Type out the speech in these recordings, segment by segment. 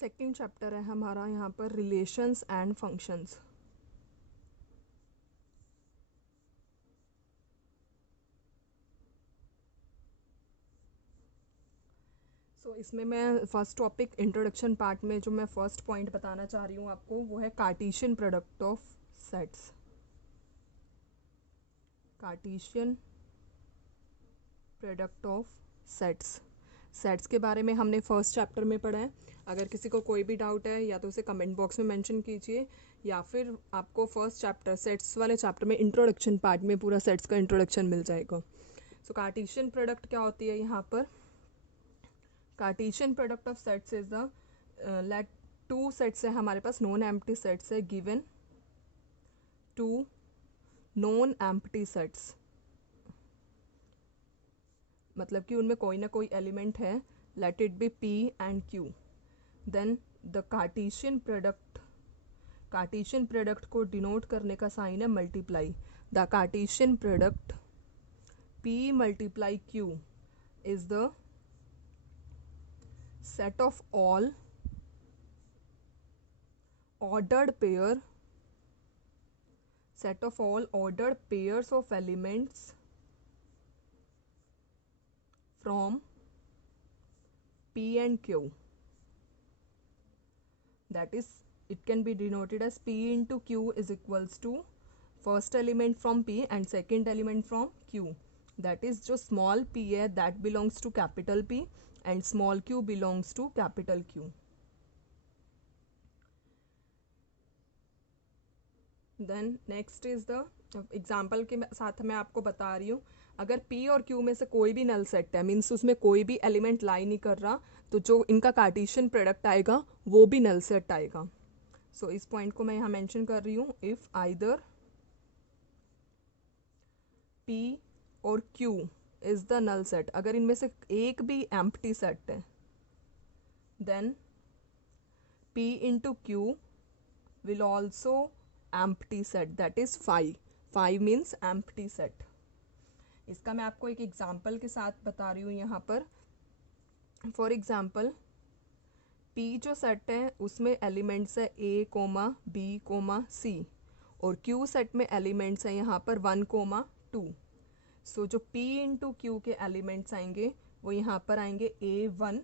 Second chapter है हमारा यहाँ पर रिलेशंस एंड फंक्शंस। इसमें मैं फर्स्ट टॉपिक इंट्रोडक्शन पार्ट में जो मैं फर्स्ट पॉइंट बताना चाह रही हूँ आपको वो है Cartesian product of sets. Cartesian product of sets. Sets के बारे में हमने फर्स्ट चैप्टर में पढ़ा है। अगर किसी को कोई भी डाउट है या तो उसे कमेंट बॉक्स में मेंशन कीजिए, या फिर आपको फर्स्ट चैप्टर सेट्स वाले चैप्टर में इंट्रोडक्शन पार्ट में पूरा सेट्स का इंट्रोडक्शन मिल जाएगा। सो कार्टेशियन प्रोडक्ट क्या होती है यहाँ पर? Cartesian product of sets is the let two sets है हमारे पास, नॉन एम्प्टी सेट्स है given two non empty sets, मतलब कि उनमें कोई ना कोई एलिमेंट है, let it be P and Q. Then the Cartesian product को डिनोट करने का साइन है multiply. The Cartesian product P multiply Q is the set of all ordered pairs of elements from P and Q. That is, it can be denoted as P into Q is equals to first element from P and second element from Q. That is, जो small p है that belongs to capital P and small q belongs to capital Q. Then next is the example के साथ मैं आपको बता रही हूँ, अगर P और Q में से कोई भी नल सेट है, मीन्स उसमें कोई भी एलिमेंट लाई नहीं कर रहा, तो जो इनका कार्टेशियन प्रोडक्ट आएगा वो भी नल सेट आएगा। सो इस पॉइंट को मैं यहाँ मेंशन कर रही हूँ, इफ आइदर P और Q is the null set, अगर इनमें से एक भी एम्प्टी सेट है, then P into Q will also empty set, that is 5 means empty set। इसका मैं आपको एक एग्जांपल के साथ बता रही हूँ यहाँ पर। फॉर एग्जांपल P जो सेट है उसमें एलिमेंट्स है A, B, C, और Q सेट में एलिमेंट्स है यहाँ पर 1, 2। सो जो P इंटू Q के एलिमेंट्स आएंगे वो यहाँ पर आएंगे A1,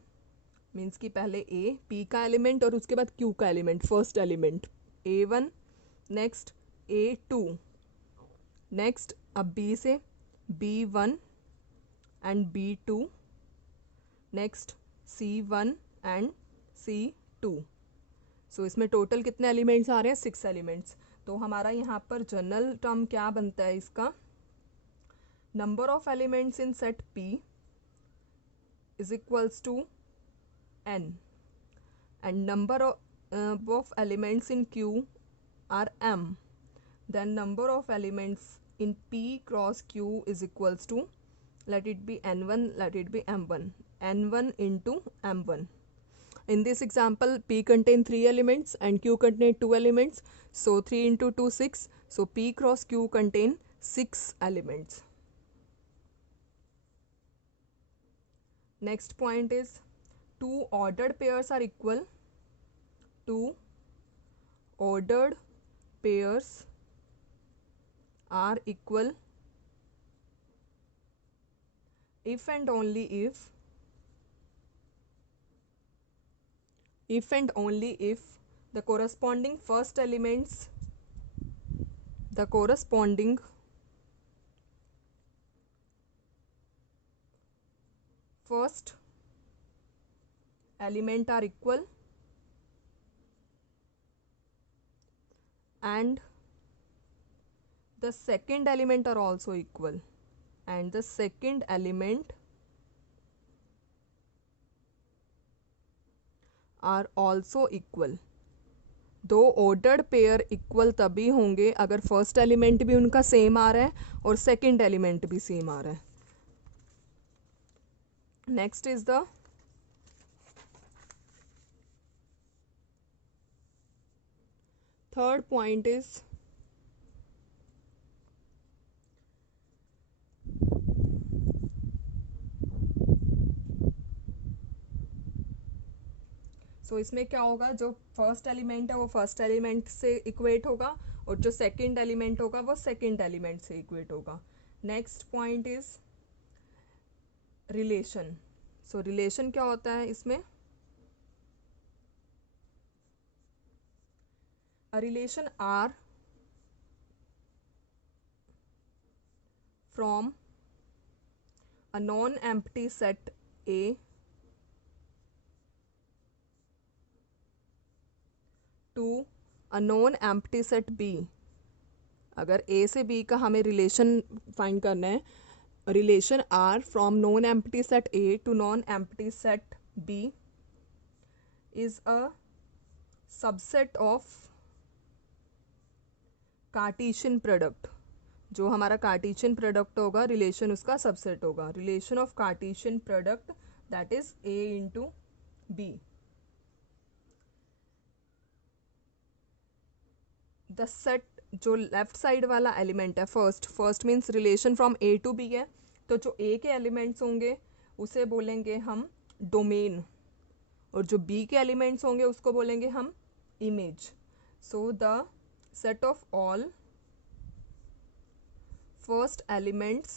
मीन्स कि पहले A P का एलिमेंट और उसके बाद Q का element, first element A1, next A2, next अब B से B1 and B2, next C1 and C2। सो इसमें टोटल कितने एलिमेंट्स आ रहे हैं? 6 एलिमेंट्स। तो हमारा यहाँ पर जनरल टर्म क्या बनता है इसका? Number of elements in set P is equals to n and number of elements in Q are m, then number of elements in P cross Q is equals to, let it be n1, let it be m1 into m1. In this example P contain 3 elements and Q contain 2 elements, so 3 into 2 6, so P cross Q contain 6 elements. Next point is two ordered pairs are equal. Two ordered pairs are equal if and only if the corresponding first elements first element are equal and the second element are also equal, and the second element are also equal। दो ordered pair equal तभी होंगे अगर first element भी उनका same आ रहा है और second element भी सेम आ रहा है। Next is the third point is so इसमें क्या होगा, जो फर्स्ट एलिमेंट है वो फर्स्ट एलिमेंट से इक्वेट होगा और जो सेकंड एलिमेंट होगा वो सेकंड एलिमेंट से इक्वेट होगा. Next point is relation. So relation क्या होता है इसमें? A relation R from a non-empty set A to a non-empty set B. अगर A से B का हमें रिलेशन फाइंड करना है, relation R from non-empty set A to non-empty set B is a subset of Cartesian product. जो हमारा Cartesian product होगा relation उसका सबसेट होगा. Relation of Cartesian product that is A into B. The set, जो left side वाला element है first means relation from A to B है, तो जो A के एलिमेंट्स होंगे उसे बोलेंगे हम डोमेन और जो B के एलिमेंट्स होंगे उसको बोलेंगे हम image. So the set of all first elements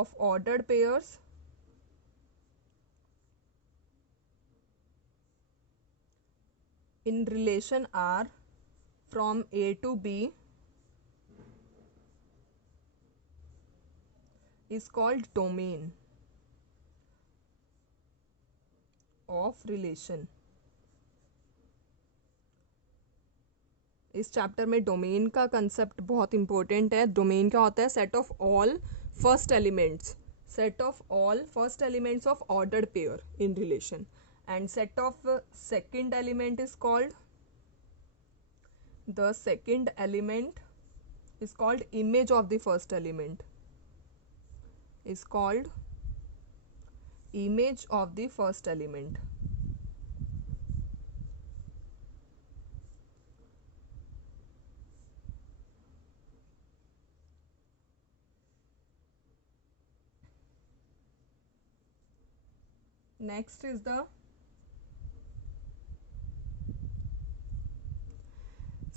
of ordered pairs in relation R from A to B is called domain of relation. इस चैप्टर में डोमेन का कंसेप्ट बहुत इंपॉर्टेंट है. डोमेन क्या होता है? Set of all first elements, set of all first elements of ordered pair in relation, and set of second element is called, the second element is called image of the first element, is called image of the first element. Next is the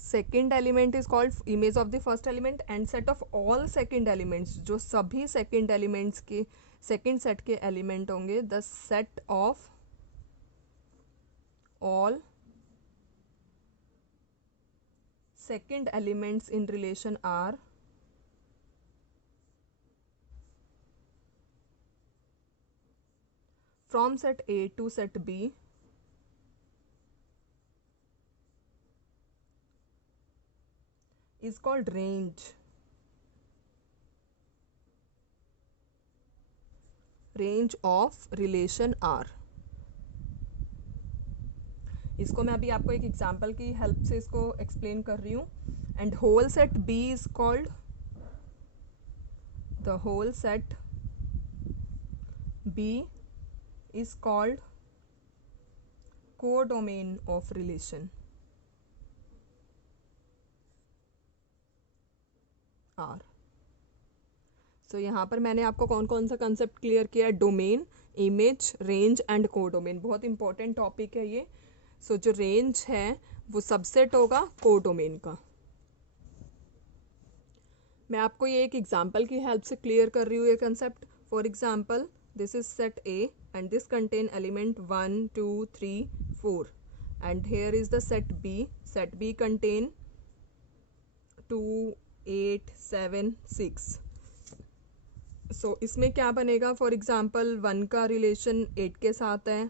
second element is called image of the first element and set of all second elements, जो सभी second elements के second set के element होंगे, the set of all second elements in relation R from set A to set B is called range. Range of relation R. इसको मैं अभी आपको एक एग्जांपल की हेल्प से इसको एक्सप्लेन कर रही हूँ. And whole set B is called, the whole set B is called codomain of relation R. So यहाँ पर मैंने आपको कौन कौन सा कंसेप्ट क्लियर किया है? Domain, image, range and codomain. बहुत इंपॉर्टेंट टॉपिक है ये. सो जो रेंज है वो सबसेट होगा कोडोमेन का. मैं आपको ये एक एग्जांपल की हेल्प से क्लियर कर रही हूँ ये concept. For example, this is set A and this contain element 1 2 3 4 and here is the set B. Set B contain 2 8 7 6. so इसमें क्या बनेगा? फॉर एग्जांपल 1 का रिलेशन 8 के साथ है,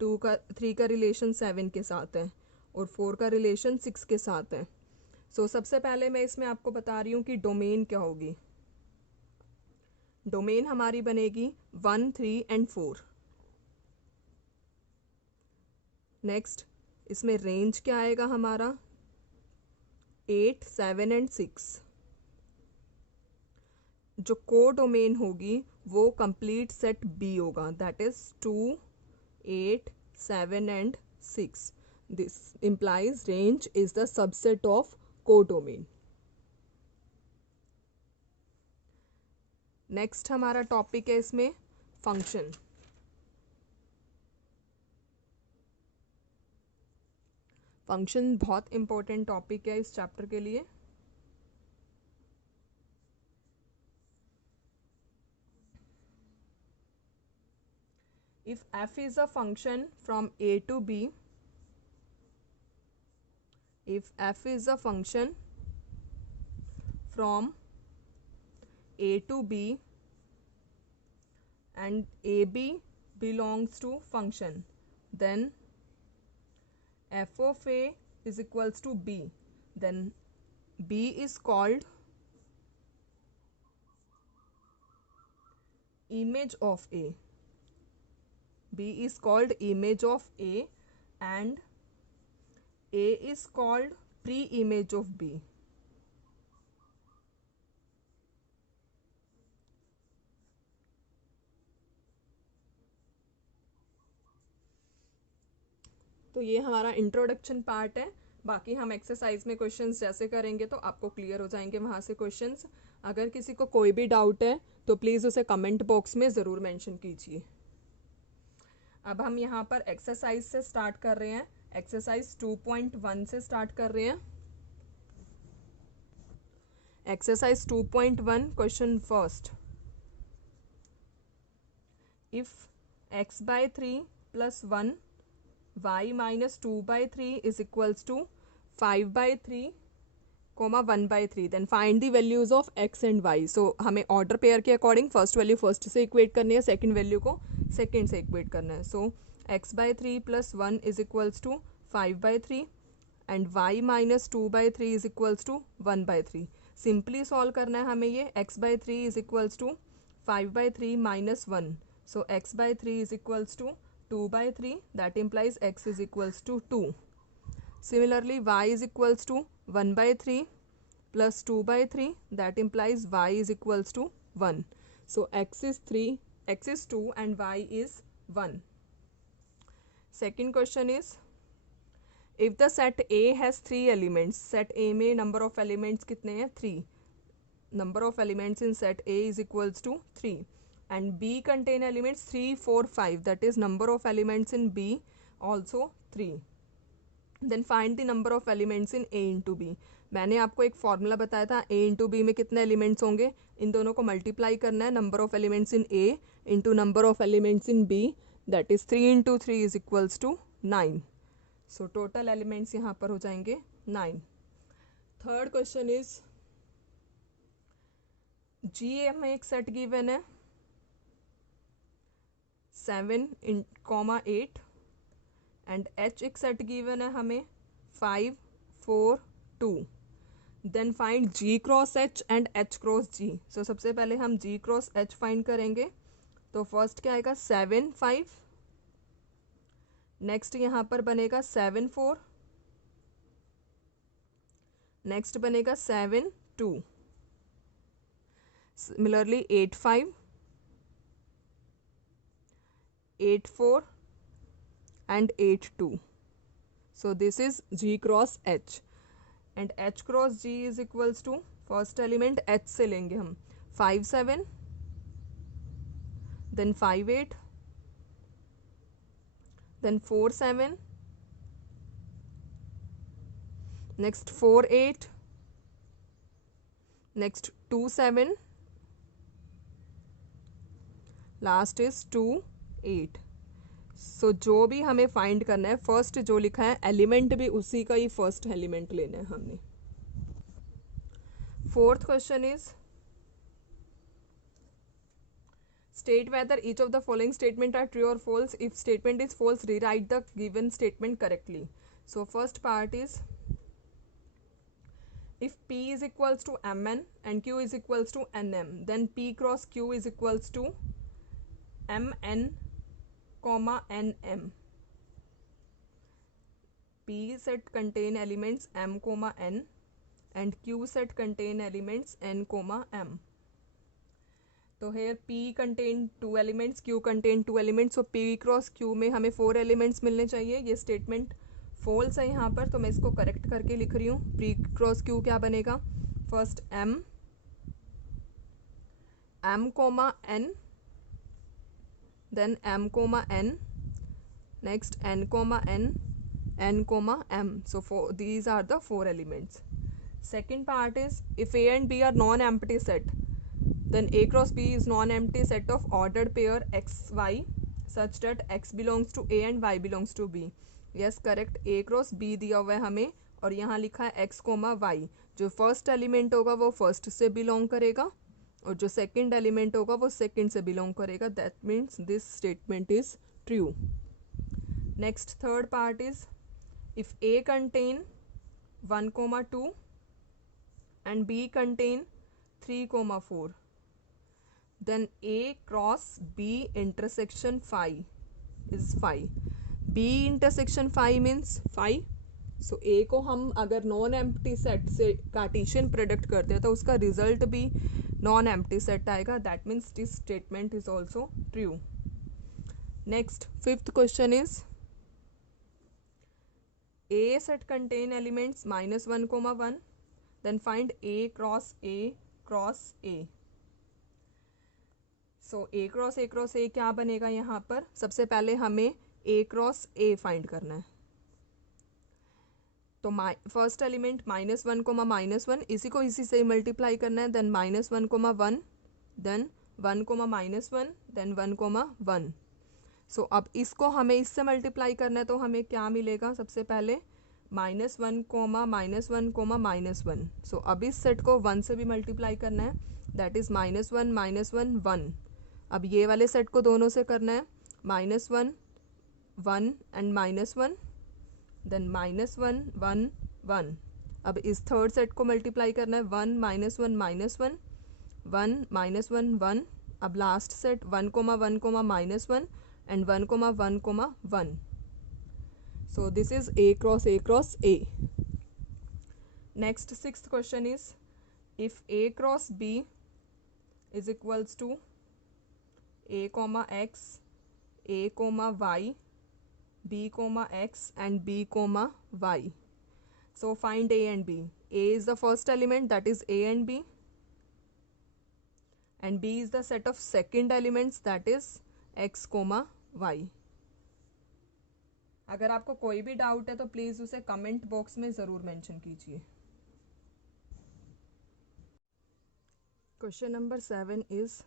3 का रिलेशन 7 के साथ है और 4 का रिलेशन 6 के साथ है. सो सबसे पहले मैं इसमें आपको बता रही हूँ कि डोमेन क्या होगी. डोमेन हमारी बनेगी 1 3 एंड 4. नेक्स्ट इसमें रेंज क्या आएगा हमारा? 8 7 एंड 6. जो कोडोमेन होगी वो कंप्लीट सेट बी होगा, that is 2 8 7 and 6. This implies range is the subset of codomain. Next हमारा टॉपिक है इसमें फंक्शन. फंक्शन बहुत इंपॉर्टेंट टॉपिक है इस चैप्टर के लिए। If f is a function from a to b, if f is a function from a to b and ab belongs to function, then f of a is equals to b, then b is called image of a. B is called image of A and A is called pre-image of B. तो ये हमारा introduction part है। बाकी हम exercise में questions जैसे करेंगे तो आपको क्लियर हो जाएंगे वहाँ से क्वेश्चंस। अगर किसी को कोई भी डाउट है तो प्लीज़ उसे कमेंट बॉक्स में ज़रूर मेंशन कीजिए। अब हम यहाँ पर एक्सरसाइज से स्टार्ट कर रहे हैं। एक्सरसाइज 2.1 से स्टार्ट कर रहे हैं। Exercise 2.1 question first. If x by 3 plus 1 y minus 2 by 3 is equals to 5 by 3 comma 1 by 3, then find the values of x and y. So हमें ऑर्डर पेयर के अकॉर्डिंग फर्स्ट वैल्यू फर्स्ट से equate करनी है, second value को second से equate करना है। सो x by 3 plus 1 is equals to 5 by 3 and y minus 2 by 3 is equals to 1 by 3. Simply solve करना है हमें ये। x by 3 is equals to 5 by 3 minus 1. So x by 3 is equals to 2 by 3, that implies x is equals to 2. Similarly y is equals to 1 by 3 plus 2 by 3, that implies y is equals to 1. So x is 3, x is 2 and y is 1. Second question is, if the set A has 3 elements, set A में number of elements कितने हैं? 3. Number of elements in set A is equals to 3 and B contain elements 3, 4, 5, that is number of elements in B also 3. Then find the number of elements in A into B. मैंने आपको एक formula बताया था A into B में कितने elements होंगे, इन दोनों को मल्टीप्लाई करना है, number of elements in A into number of elements in B, that is 3 into 3 is equals to 9. So total elements यहाँ पर हो जाएंगे 9. थर्ड क्वेश्चन इज, G हमें एक सेट गिवन है 7, 8 एंड H एक सेट गिवन है हमें 5, 4, 2. Then find G cross H and H cross G. So सबसे पहले हम G क्रॉस H फाइंड करेंगे। तो फर्स्ट क्या आएगा 7, 5, नेक्स्ट यहाँ पर बनेगा 7, 4, नेक्स्ट बनेगा 7, 2, similarly 8, 5, 8, 4 and 8, 2. So this is G cross H and H cross G is equals to, first element H से लेंगे हम 5, 7, then 5, 8, then 4, 7, next 4, 8, next 2, 7, last is 2, 8. सो जो भी हमें फाइंड करना है, फर्स्ट जो लिखा है एलिमेंट भी उसी का ही फर्स्ट एलिमेंट लेना है हमने। Fourth question is, state whether each of the following statement are true or false. If statement is false, rewrite the given statement correctly. So first part is, if P is equals to Mn and Q is equals to Nm, then P cross Q is equals to Mn comma Nm. P set contain elements M comma N and Q set contain elements N comma M. तो here P contain 2 elements, Q contain 2 elements, so P cross Q में हमें 4 elements मिलने चाहिए। ये statement false है यहाँ पर, तो मैं इसको करेक्ट करके लिख रही हूँ। P क्रॉस Q क्या बनेगा, first M comma N, then M comma N, next N comma N n comma m. So these are the 4 elements. Second part is if A and B are non-empty set, then A cross B is non-empty set of ordered pair x y such that x belongs to A and y belongs to B. Yes, correct. A cross B दिया हुआ है हमें और यहाँ लिखा है x coma y. जो first element होगा वो फर्स्ट से बिलोंग करेगा और जो सेकंड एलिमेंट होगा वो सेकंड से बिलोंग करेगा. That means this statement is true. Next third part is if A contain 1 comma 2 and B contain 3 comma 4, then A cross B intersection phi is phi. B intersection phi means phi. So A को हम अगर non empty set से Cartesian product करते हैं तो उसका result भी non empty set आएगा. That means this statement is also true. Next fifth question is A set contain elements -1 comma 1, then find A cross A cross A. So A cross A क्या बनेगा यहाँ पर? सबसे पहले हमें A cross A find करना है. तो फर्स्ट एलिमेंट -1 कोमा -1 इसी को इसी से मल्टीप्लाई करना है. Then -1 comma 1, then 1 comma -1, then 1 comma 1. So अब इसको हमें इससे मल्टीप्लाई करना है तो हमें क्या मिलेगा? सबसे पहले -1 कोमा -1 कोमा -1. सो अब इस सेट को 1 से भी मल्टीप्लाई करना है. That is -1 -1 1. अब ये वाले सेट को दोनों से करना है. -1 1 एंड -1, देन -1 1 1. अब इस थर्ड सेट को मल्टीप्लाई करना है. 1 -1 -1 1 -1 1. अब last set 1 comma 1 comma -1 and 1 comma 1 comma 1. So this is A cross A. Next sixth question is if A cross B is equals to A comma x, A comma y, B comma x and B comma y. So find A and B. A is the first element, that is A and B, and B is the set of second elements, that is x comma y. अगर आपको कोई भी doubt है तो please उसे comment box में जरूर mention कीजिए. Question number 7 is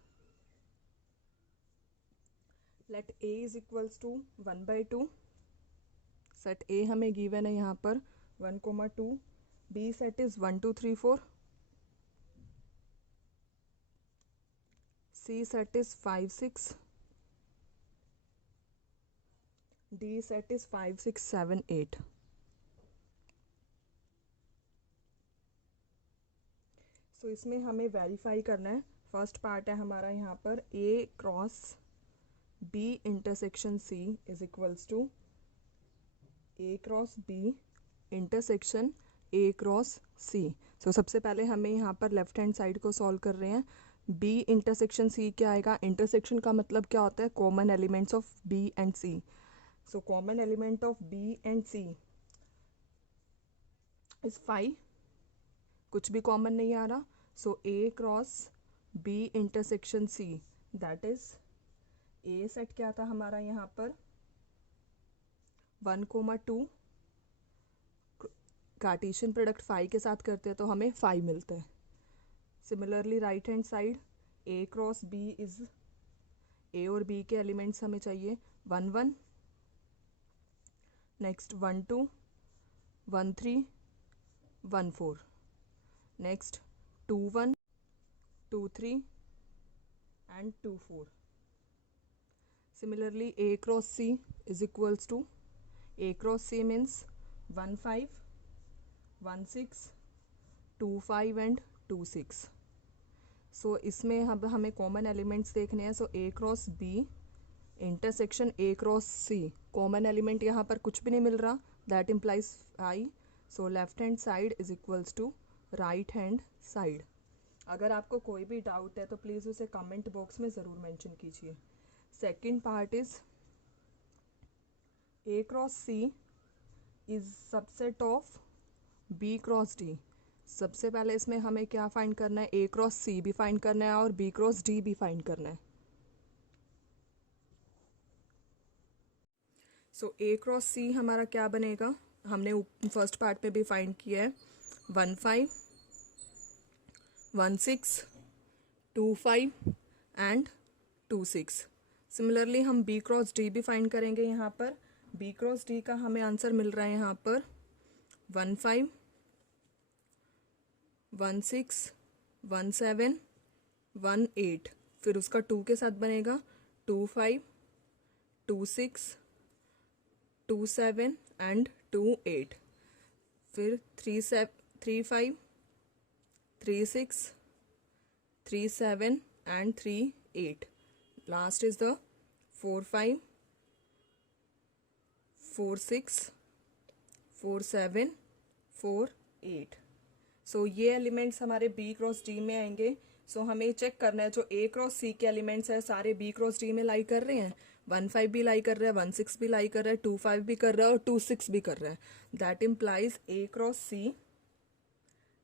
let A is equals to 1/2. Set A हमें गिवन है यहाँ पर 1 comma 2. B set is 1 2 3 4. C set is 5 6. D set is 5 6 7 8. So इसमें हमें वेरीफाई करना है. फर्स्ट पार्ट है हमारा यहाँ पर A cross B intersection C is equals to A cross B intersection A cross C. So सबसे पहले हमें यहाँ पर लेफ्ट हैंड साइड को सॉल्व कर रहे हैं. B इंटरसेक्शन C क्या आएगा? इंटरसेक्शन का मतलब क्या होता है? Common elements of B and C. So common element of B and C is 5. कुछ भी कॉमन नहीं आ रहा. So A cross B intersection C, that is A set क्या था हमारा यहाँ पर 1 कोमा 2. कार्टेशियन प्रोडक्ट 5 के साथ करते हैं तो हमें 5 मिलता है. Similarly right hand side A cross B is A और B के एलिमेंट्स हमें चाहिए 1 1. Next 1 2 1 3 1 4. Next 2 1 2 3 and 2 4. Similarly A cross C is equals to A cross C means 1 5 1 6 2 5 and 2 6. So इसमें हमें कॉमन एलिमेंट्स देखने हैं. So A cross B intersection A cross C. Common element यहाँ पर कुछ भी नहीं मिल रहा. That implies I. So left hand side is equals to right hand side. अगर आपको कोई भी डाउट है तो प्लीज़ उसे कमेंट बॉक्स में ज़रूर मेंशन कीजिए. Second part is A cross C is subset of B cross D. सबसे पहले इसमें हमें क्या फाइंड करना है? A क्रॉस C भी फाइंड करना है और B क्रॉस D भी फाइंड करना है. सो ए क्रॉस सी हमारा क्या बनेगा, हमने फर्स्ट पार्ट में भी फाइंड किया है, 1 5 1 6 2 5 एंड 2 6। सिमिलरली हम बी क्रॉस डी भी फाइंड करेंगे। यहाँ पर बी क्रॉस डी का हमें आंसर मिल रहा है यहाँ पर 1 5 1 6 1 7 1 8, फिर उसका 2 के साथ बनेगा 2 5 2 6 2 7 एंड 2 8, फिर 3 5 3 6 3 7 and 3 8. Last is the 4 5 4 6 4 7 4 8. सो ये एलिमेंट्स हमारे बी क्रॉस डी में आएंगे। सो हमें चेक करना है जो ए क्रॉस सी के एलिमेंट्स है सारे बी क्रॉस डी में लाई कर रहे हैं। 1 5 भी लाई कर रहा है, 1 6 भी लाई कर रहा है, 2 5 भी कर रहा है और 2 6 भी कर रहा है। That implies A cross C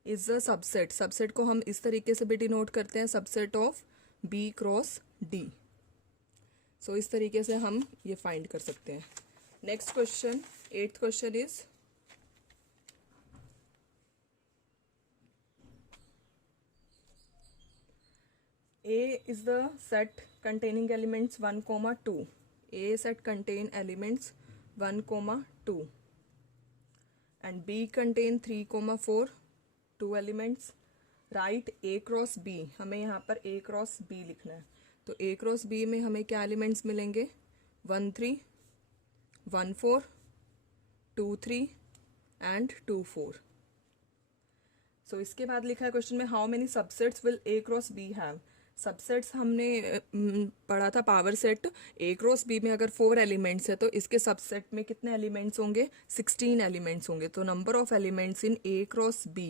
is a subset. Subset को हम इस तरीके से भी डिनोट करते हैं, subset of B cross D. So इस तरीके से हम ये फाइंड कर सकते हैं। Next question, 8th question is A is the set containing elements 1, 2. A set contain elements 1, 2 and B contain 3, 4, 2 elements. Write A cross B. हमें यहाँ पर A cross B लिखना है। तो A cross B में हमें क्या एलिमेंट्स मिलेंगे, 1 3 1 4 2 3 एंड 2 4। सो इसके बाद लिखा है क्वेश्चन में how many subsets will A cross B have. Subsets हमने पढ़ा था पावर सेट। ए क्रॉस बी में अगर 4 एलिमेंट्स है तो इसके सबसेट में कितने एलिमेंट्स होंगे, 16 एलिमेंट्स होंगे। तो number of elements in A cross B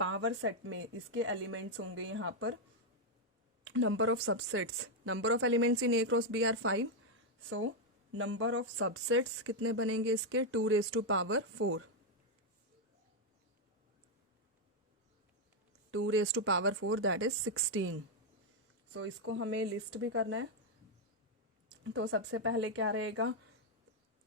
power set में इसके एलिमेंट्स होंगे यहाँ पर, number of subsets, number of elements in A cross B are 5। So number of subsets कितने बनेंगे इसके, 2 raised to power 4, 2 raised to power 4 that is 16। सो इसको हमें लिस्ट भी करना है। तो सबसे पहले क्या रहेगा,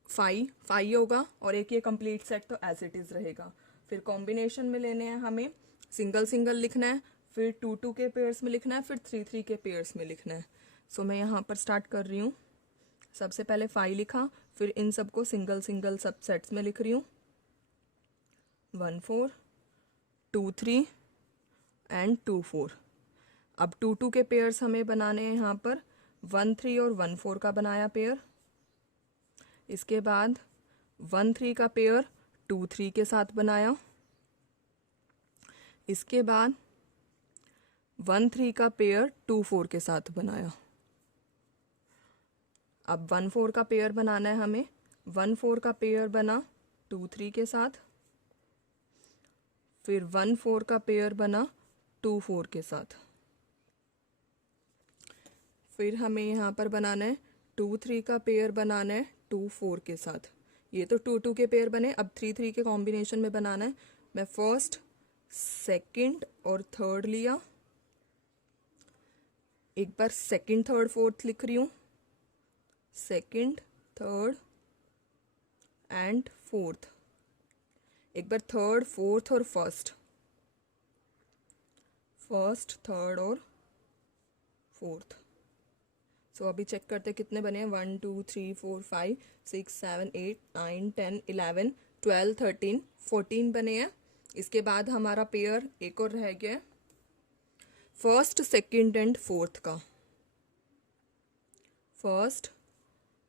5 होगा और एक ये कंप्लीट सेट तो एज इट इज रहेगा। फिर कॉम्बिनेशन में लेने हैं हमें, सिंगल सिंगल लिखना है, फिर 2 2 के पेयर्स में लिखना है, फिर 3 3 के पेयर्स में लिखना है। सो मैं यहाँ पर स्टार्ट कर रही हूँ। सबसे पहले 5 लिखा, फिर इन सबको सिंगल सिंगल सब सेट्स में लिख रही हूँ, 1 4 2 3 एंड 2 4। अब 2 2 के पेयर्स हमें बनाने हैं यहाँ पर, 1 3 और 1 4 का बनाया पेयर। इसके बाद 1 3 का पेयर 2 3 के साथ बनाया। इसके बाद 1 3 का पेयर 2 4 के साथ बनाया। अब 1 4 का पेयर बनाना है हमें, 1 4 का पेयर बना 2 3 के साथ, फिर 1 4 का पेयर बना 2 4 के साथ। फिर हमें यहाँ पर बनाना है 2 3 का पेयर बनाना है 2 4 के साथ। ये तो 2 2 के पेयर बने, अब 3 3 के कॉम्बिनेशन में बनाना है। मैं फर्स्ट सेकंड और थर्ड लिया, एक बार सेकंड थर्ड फोर्थ लिख रही हूँ, सेकंड थर्ड एंड फोर्थ, एक बार थर्ड फोर्थ और फर्स्ट, फर्स्ट थर्ड और फोर्थ। सो अभी चेक करते कितने बने हैं, 1 2 3 4 5 6 7 8 9 10 11 12 13 14 बने हैं। इसके बाद हमारा पेयर एक और रह गया, फर्स्ट सेकंड एंड फोर्थ का, फर्स्ट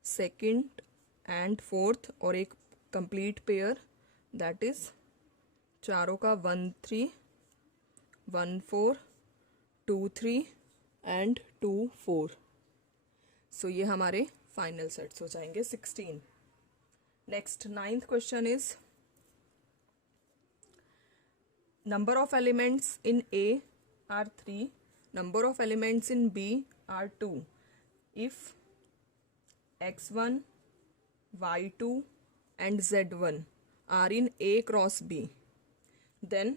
सेकंड एंड फोर्थ और एक कंप्लीट पेयर दैट इज चारों का 1 3 1 4 2 3 एंड 2 4। सो ये हमारे फाइनल सेट्स हो जाएंगे 16। Next 9th question is number of elements in A are 3, number of elements in B are 2 if x1 y2 and z1 are in A cross B, then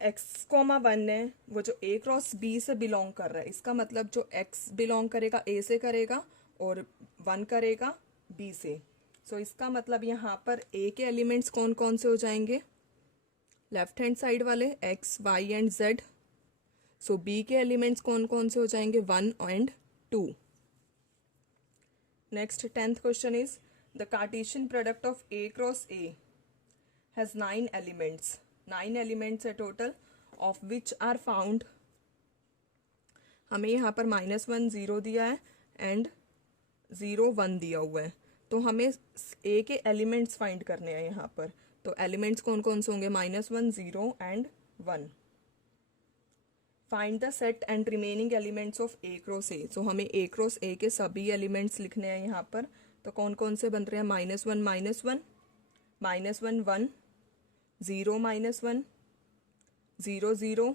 x comma one है वो जो ए cross B से belong कर रहा है, इसका मतलब जो एक्स बिलोंग करेगा ए से करेगा और वन करेगा बी से। सो इसका मतलब यहाँ पर ए के एलिमेंट्स कौन कौन से हो जाएंगे, लेफ्ट हैंड साइड वाले X Y and Z. So B के एलिमेंट्स कौन कौन से हो जाएंगे, 1 and 2। Next 10th question is the Cartesian product of A cross A has 9 elements. 9 elements है total, of which are found, हमें यहाँ पर -1 0 दिया है एंड 0 1 दिया हुआ है, तो हमें ए के एलिमेंट्स फाइंड करने हैं यहाँ पर। तो एलिमेंट्स कौन कौन से होंगे, -1 0 and 1। Find the set and remaining elements of A cross A. So हमें ए क्रॉस ए के सभी एलिमेंट्स लिखने हैं यहाँ पर। तो कौन कौन से बन रहे हैं, -1 -1 -1 1 0 -1 0 0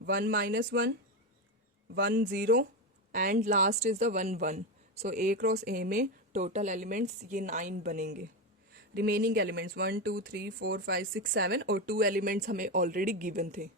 1 -1 1 0 and last is the 1 1। So A cross ए में टोटल एलिमेंट्स ये 9 बनेंगे। रिमेनिंग एलिमेंट्स 1 2 3 4 5 6 7 और 2 एलिमेंट्स हमें ऑलरेडी गिवन थे।